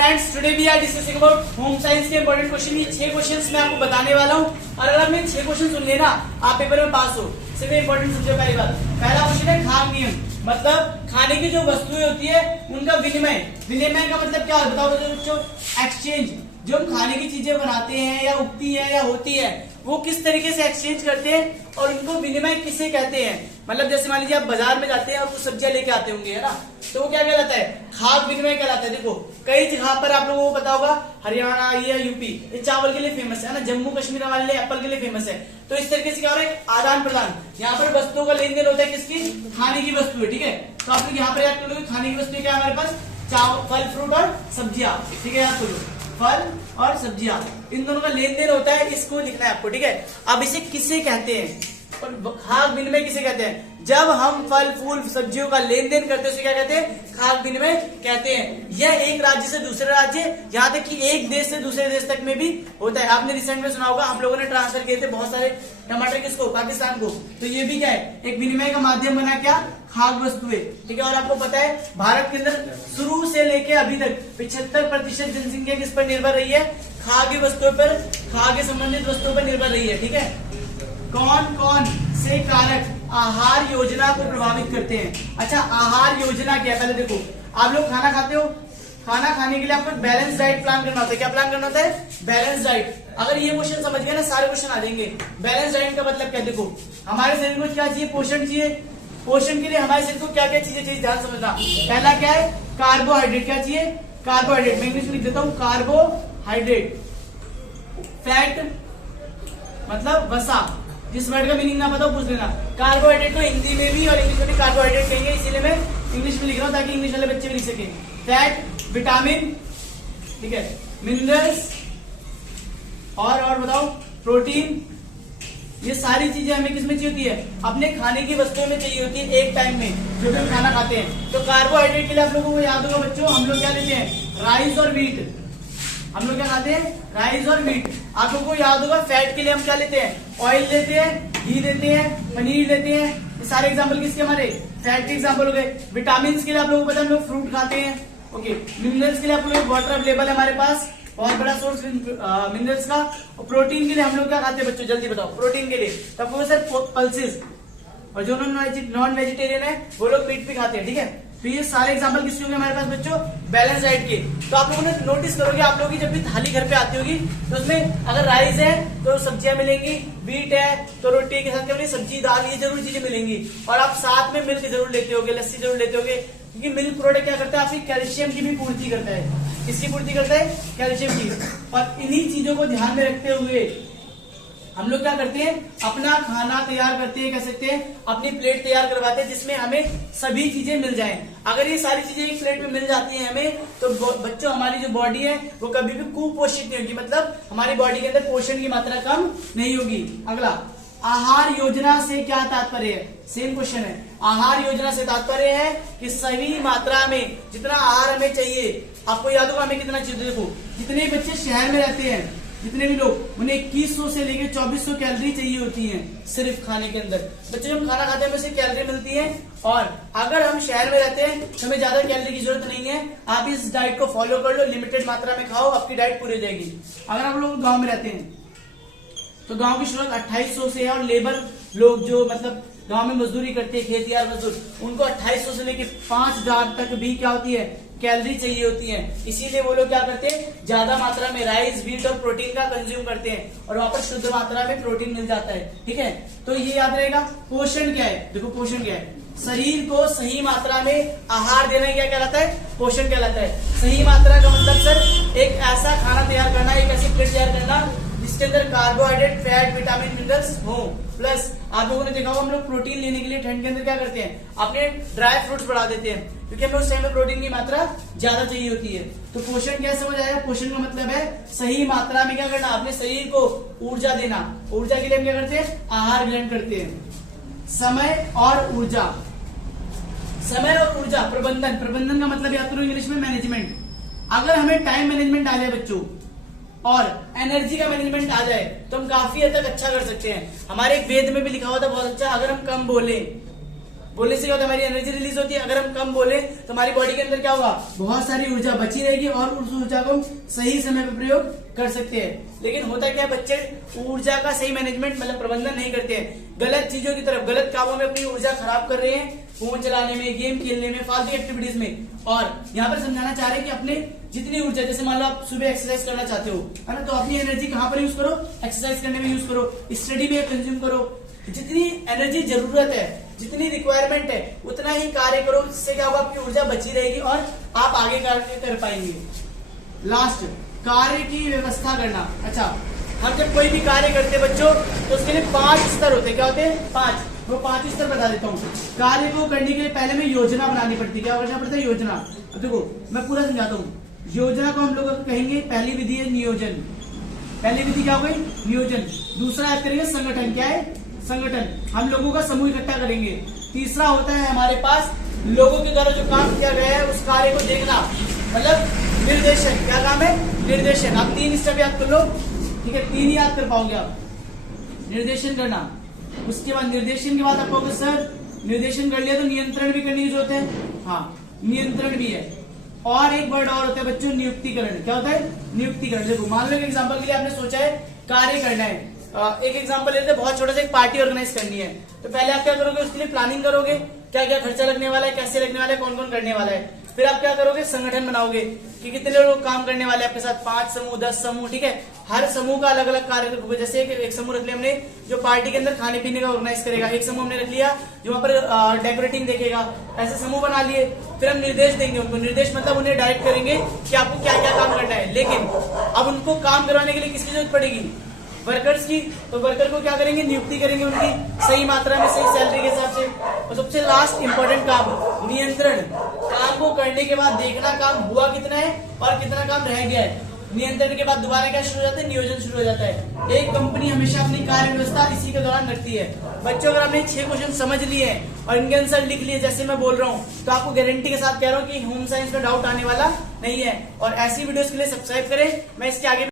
Friends, today we are discussing about home science के important question. ये 6 questions मैं आपको बताने वाला हूँ और अगर आपने 6 क्वेश्चन सुन लिए ना, आप पेपर में पास हो। सिर्फ इंपॉर्टेंट समझो। पहली बात, पहला क्वेश्चन है खान नियम, मतलब खाने की जो वस्तुएं होती है उनका विनिमय। विनिमय का मतलब क्या है बताओ बच्चों? एक्सचेंज। जो हम खाने की चीजें बनाते हैं या उगती है या होती है, वो किस तरीके से एक्सचेंज करते हैं और उनको विनिमय किसे कहते हैं। मतलब जैसे मान लीजिए आप बाजार में जाते हैं और कुछ सब्जियां लेके आते होंगे, है ना, तो वो क्या कहलाता है? खाद विनिमय कहलाता है। देखो कई जगह पर आप लोगों को पता होगा, हरियाणा या यूपी ये चावल के लिए फेमस है ना, जम्मू कश्मीर वाले लिए एप्पल के लिए फेमस है। तो इस तरीके से क्या हो रहा है? आदान प्रदान। यहाँ पर वस्तुओं का लेन देन होता है किसकी? खाने की वस्तु है। ठीक है, तो आप लोग यहाँ पर याद करोगे खाने की वस्तु क्या है हमारे पास? चावल, फल, फ्रूट और सब्जियां। ठीक है, याद करो फल और सब्जियां, इन दोनों का लेन देन होता है, इसको लिखना है आपको। ठीक है, अब इसे किसे कहते हैं और खाद विनिमय किसे कहते हैं? जब हम फल फूल सब्जियों का लेन देन करते हैं उसे क्या कहते हैं? खाद विनिमय कहते हैं। यह एक राज्य से दूसरे राज्य, यहाँ तक कि एक देश से दूसरे देश तक में भी होता है। आपने रिसेंट में सुना होगा, हम लोगों ने ट्रांसफर किए थे बहुत सारे टमाटर किसको? पाकिस्तान को। तो ये भी क्या है? एक विनिमय का माध्यम बना, क्या? खाद्य वस्तुएं। ठीक है, और आपको पता है भारत के अंदर शुरू से लेके अभी तक 75% जनसंख्या किस पर निर्भर रही है? खाद्य वस्तुओं पर, खाद्य संबंधित वस्तुओं पर निर्भर रही है। ठीक है, कौन कौन से कारक आहार योजना को प्रभावित करते हैं? अच्छा, आहार योजना क्या है? पहले देखो, आप लोग खाना खाते हो, खाना खाने के लिए आपको बैलेंस डाइट प्लान करना होता है। क्या प्लान करना होता है? Balance diet. अगर ये क्वेश्चन समझ गए ना, सारे क्वेश्चन आ जाएंगे। बैलेंस डाइट का मतलब क्या? देखो हमारे शरीर को क्या चाहिए? पोषण चाहिए। पोषण के लिए हमारे शरीर को क्या क्या चीजें चाहिए? ध्यान समझना। पहला क्या है? कार्बोहाइड्रेट। क्या चाहिए? कार्बोहाइड्रेट। मैं इंग्लिश में लिख देता हूं, कार्बोहाइड्रेट। फैट मतलब वसा। जिस वर्ड का मीनिंग ना पता हो पूछ लेना। कार्बोहाइड्रेट को हिंदी में भी और इंग्लिश में भी कार्बोहाइड्रेट कहेंगे, इसीलिए मैं इंग्लिश में लिख रहा हूं ताकि इंग्लिश वाले बच्चे भी लिख सके। फैट, विटामिन, ठीक है, मिनरल्स और बताओ प्रोटीन। ये सारी चीजें हमें किसमें चाहिए होती है? अपने खाने की वस्तुओं में चाहिए होती है एक टाइम में, जो भी हम खाना खाते हैं। तो कार्बोहाइड्रेट के लिए आप लोगों को याद होगा बच्चों, हम लोग क्या लेते हैं? राइस और व्हीट। हम लोग क्या खाते हैं? राइस और व्हीट। आप लोगों को याद होगा फैट के लिए हम क्या लेते हैं? ऑयल लेते हैं, घी लेते हैं, पनीर लेते हैं। ये सारे एग्जाम्पल किसके? हमारे फैट के एग्जाम्पल हो गए। विटामिन के लिए आप लोगों को पता है हम लोग फ्रूट खाते हैं। ओके, मिनरल्स के लिए आप लोग वाटर अवेलेबल है हमारे पास, बहुत बड़ा सोर्स मिनरल्स का। और प्रोटीन के लिए हम लोग क्या खाते हैं बच्चों? जल्दी बताओ। प्रोटीन के लिए तो आपको सर पल्सेस, और जो नॉन वेजिटेरियन है वो लोग मीट भी खाते हैं। ठीक है, तो ये सारे एग्जांपल किसके होंगे हमारे पास बच्चों? बैलेंस डाइट के। तो आप लोगों ने नोटिस करोगे, आप लोगों की जब भी थाली घर पे आती होगी तो उसमें अगर राइस है तो सब्जियां मिलेंगी, व्हीट है तो रोटी के साथ क्या मिलेगी? सब्जी, दाल, ये जरूर चीजें मिलेंगी। और आप साथ में मिल्क जरूर लेते होगे, लस्सी जरूर लेते होगे, क्योंकि मिल्क प्रोडक्ट क्या करता है? आपकी कैल्शियम की भी पूर्ति करता है। किसकी पूर्ति करता है? कैल्शियम की। और इन्हीं चीजों को ध्यान में रखते हुए हम लोग क्या करते हैं? अपना खाना तैयार करते हैं, कह सकते हैं अपनी प्लेट तैयार करवाते हैं, जिसमें हमें सभी चीजें मिल जाएं। अगर ये सारी चीजें एक प्लेट में मिल जाती हैं हमें, तो बच्चों हमारी जो बॉडी है वो कभी भी कुपोषित नहीं होगी, मतलब हमारी बॉडी के अंदर पोषण की मात्रा कम नहीं होगी। अगला, आहार योजना से क्या तात्पर्य है? सेम क्वेश्चन है। आहार योजना से तात्पर्य है कि सही मात्रा में जितना आहार हमें चाहिए, आपको याद होगा हमें कितना चाहिए? देखो जितने बच्चे शहर में रहते हैं, जितने भी लोग, उन्हें 2100 से लेकर 2400 कैलोरी चाहिए होती हैं सिर्फ खाने के अंदर। बच्चे जब खाना खाते हैं उसे कैलोरी मिलती है, और अगर हम शहर में रहते हैं तो हमें ज्यादा कैलोरी की जरूरत नहीं है। आप इस डाइट को फॉलो कर लो, लिमिटेड मात्रा में खाओ, आपकी डाइट पूरी हो जाएगी। अगर आप लोग गाँव में रहते हैं तो गाँव की शुरुआत 2800 से है, और लेबर लोग जो मतलब गाँव में मजदूरी करते हैं, खेतियार मजदूर, उनको 2800 से लेकर 5000 तक भी क्या होती है? कैलोरी चाहिए होती है। इसीलिए वो लोग क्या करते हैं? ज्यादा मात्रा में राइस, व्हीट और प्रोटीन का कंज्यूम करते हैं, और वहां पर शुद्ध मात्रा में प्रोटीन मिल जाता है। ठीक है, तो ये याद रहेगा। पोषण क्या है? देखो पोषण क्या है? शरीर को सही मात्रा में आहार देना क्या कहलाता है? पोषण कहलाता है। सही मात्रा का मतलब सर एक ऐसा खाना तैयार करना, एक ऐसी प्लेट तैयार करना जिसके अंदर कार्बोहाइड्रेट, फैट, विटामिन, मिनरल्स हो। प्लस आप लोगों ने देखा होगा हम लोग प्रोटीन लेने के लिए ठंड के अंदर क्या करते हैं? अपने ड्राई फ्रूट्स बढ़ा देते हैं, क्योंकि हमें उस टाइम में प्रोटीन की मात्रा ज्यादा चाहिए होती है। तो पोषण क्या समझ आएगा? पोषण का मतलब है सही मात्रा में क्या करना? अपने शरीर को ऊर्जा देना। ऊर्जा के लिए हम क्या करते हैं? आहार ग्रहण करते हैं। समय और ऊर्जा। समय और ऊर्जा प्रबंधन। प्रबंधन का मतलब याद करो इंग्लिश में मैनेजमेंट। अगर हमें टाइम मैनेजमेंट आ जाए बच्चों और एनर्जी का मैनेजमेंट आ जाए तो हम काफी हद तक अच्छा कर सकते हैं। हमारे एक वेद में भी लिखा हुआ था बहुत अच्छा, अगर हम कम बोले बोलने से क्या होता है, हमारी एनर्जी रिलीज होती है। अगर हम कम बोले तो हमारी बॉडी के अंदर क्या होगा, बहुत सारी ऊर्जा बची रहेगी और उस ऊर्जा को हम सही समय पर प्रयोग कर सकते हैं। लेकिन होता क्या है, बच्चे ऊर्जा का सही मैनेजमेंट मतलब प्रबंधन नहीं करते हैं, गलत चीजों की तरफ, गलत कामों में अपनी ऊर्जा खराब कर रहे हैं, फोन चलाने में, गेम खेलने में, फालतू एक्टिविटीज में। और यहाँ पर समझाना चाह रहे हैं कि अपने जितनी ऊर्जा, जैसे मान लो आप सुबह एक्सरसाइज करना चाहते हो, है ना, तो अपनी एनर्जी कहाँ पर यूज करो, एक्सरसाइज करने में यूज करो, स्टडी में कंज्यूम करो। जितनी एनर्जी जरूरत है, जितनी रिक्वायरमेंट है, उतना ही कार्य करो, जिससे क्या होगा, आपकी ऊर्जा बची रहेगी और आप आगे कार्य कर पाएंगे। लास्ट, कार्य की व्यवस्था करना। अच्छा, हम जब कोई भी कार्य करते हैं बच्चों, तो उसके लिए 5 स्तर होते हैं। क्या होते हैं? 5। वो 5 स्तर बता देता हूँ। कार्य को करने के लिए पहले में योजना बनानी पड़ती है। क्या करना पड़ता है? योजना। अब देखो मैं पूरा समझाता हूँ। योजना को हम लोग कहेंगे, पहली विधि है नियोजन। पहली विधि क्या हो गई? नियोजन। दूसरा याद करेंगे संगठन। क्या है? संगठन। हम लोगों का समूह इकट्ठा करेंगे। तीसरा होता है हमारे पास लोगों के द्वारा जो काम किया गया है उस कार्य को देखना, मतलब निर्देशन। क्या काम है? निर्देशन। आप 3 स्टेप याद कर लो, ठीक है, 3 याद कर पाओगे आप। निर्देशन करना, उसके बाद निर्देशन के बाद आप कहोगे सर निर्देशन कर लिया तो नियंत्रण भी करने की जरूरत है। हाँ, नियंत्रण भी है। और एक वर्ड और होता है बच्चों, नियुक्तिकरण। क्या होता है? नियुक्तिकरण। देखो मान लो एग्जाम्पल के लिए आपने सोचा है कार्य करना है, एक एग्जाम्पल लेते हैं, बहुत छोटा सा एक पार्टी ऑर्गेनाइज करनी है, तो पहले आप क्या करोगे, उसके लिए प्लानिंग करोगे, क्या क्या खर्चा लगने वाला है, कैसे लगने वाला है, कौन कौन करने वाला है। फिर आप क्या करोगे, संगठन बनाओगे कि कितने लोग काम करने वाले हैं आपके साथ, 5 समूह, 10 समूह, ठीक है। हर समूह का अलग अलग कार्य रखोगे। जैसे एक समूह रख लिया हमने जो पार्टी के अंदर खाने पीने का ऑर्गेनाइज करेगा, एक समूह हमने रख लिया जो वहां पर डेकोरेटिंग देखेगा। ऐसे समूह बना लिए। फिर हम निर्देश देंगे उनको। निर्देश मतलब उन्हें डायरेक्ट करेंगे कि आपको क्या क्या काम करना है। लेकिन अब उनको काम करवाने के लिए किसकी जरूरत पड़ेगी? वर्कर्स की। तो वर्कर को क्या करेंगे? नियुक्ति करेंगे उनकी, सही मात्रा में, सही सैलरी के हिसाब से। और सबसे लास्ट इंपॉर्टेंट काम, नियंत्रण। काम को करने के बाद देखना काम हुआ कितना है और कितना काम रह गया है। नियंत्रण के बाद दोबारा क्या शुरू हो जाता है? नियोजन शुरू हो जाता है। एक कंपनी हमेशा अपनी कार्य व्यवस्था इसी के दौरान रखती है। बच्चों अगर आपने 6 क्वेश्चन समझ लिए हैं और इनके आंसर लिख लिए जैसे मैं बोल रहा हूँ, तो आपको गारंटी के साथ कह रहा हूँ कि होम साइंस में डाउट आने वाला नहीं है। और ऐसी वीडियोस के लिए सब्सक्राइब करें। मैं इसके आगे